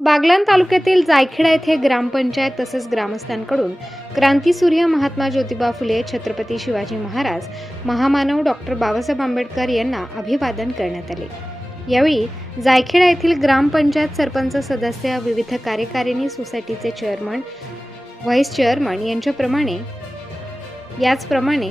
बागलाण तालुक्यातील जायखेडा येथे ग्रामपंचायत तसेच ग्रामस्थांकडून क्रांतीसूर्य महात्मा ज्योतिबा फुले, छत्रपती शिवाजी महाराज, महामानव डॉक्टर बाबासाहेब आंबेडकर यांना अभिवादन करण्यात आले। यावेळी जायखेडा येथील ग्रामपंचायत सरपंच सदस्य, विविध कार्यकारिणी सोसायटीचे चेअरमन, व्हाईस चेअरमन याचप्रमाणे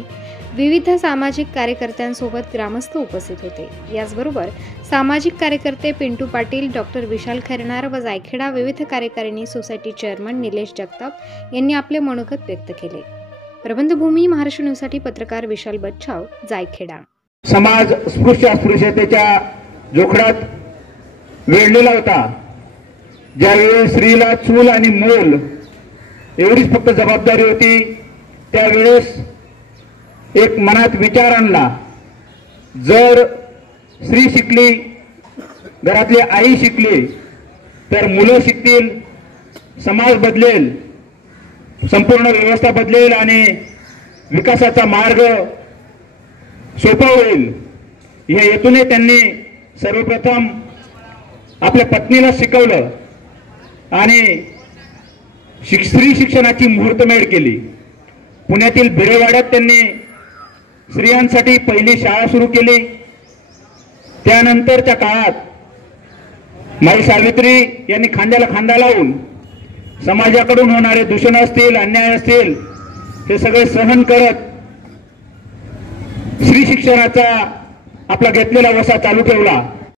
विविध सामाजिक कार्यकर्त्यांसोबत ग्रामस्थ उपस्थित होते। याचबरोबर सामाजिक कार्यकर्ते पिंटू पाटील, डॉक्टर विशाल खैरनार व जायखेडा विविध कार्यकारिणी सोसायटी चेअरमन निलेश जगताप यांनी आपले मनोगत व्यक्त केले। प्रबंधभूमी महाराष्ट्र न्यूजसाठी पत्रकार विशाल बच्छाव, जायखेडा। समाज अस्पृश्यतेच्या जोखडात वेढलेला होता। ज्यावेळी स्त्रीला चूल आणि मूल एवढीच फक्त जबाबदारी होती, त्यावेळेस एक मनात विचार आणला, जर स्त्री शिकली, घरातली आई शिकली, तर मुलं शिकतील, समाज बदलेल, संपूर्ण व्यवस्था बदलेल आणि विकासाचा मार्ग सोपा होईल। या हेतूने त्यांनी सर्वप्रथम आपल्या पत्नीला शिकवलं आणि स्त्री शिक्षणाची मुहूर्तमेढ केली। पुण्यातील भिडेवाड्यात त्यांनी स्त्रियांसाठी पहिली शाळा सुरू केली। त्यानंतरच्या काळात माई सावित्री यांनी खांद्याला खांदा लावून समाजाकडून होणारे दूषण असतील, अन्याय असतील, हे सगळे सहन करत स्त्री शिक्षणाचा आपला घेतलेला वसा चालू ठेवला।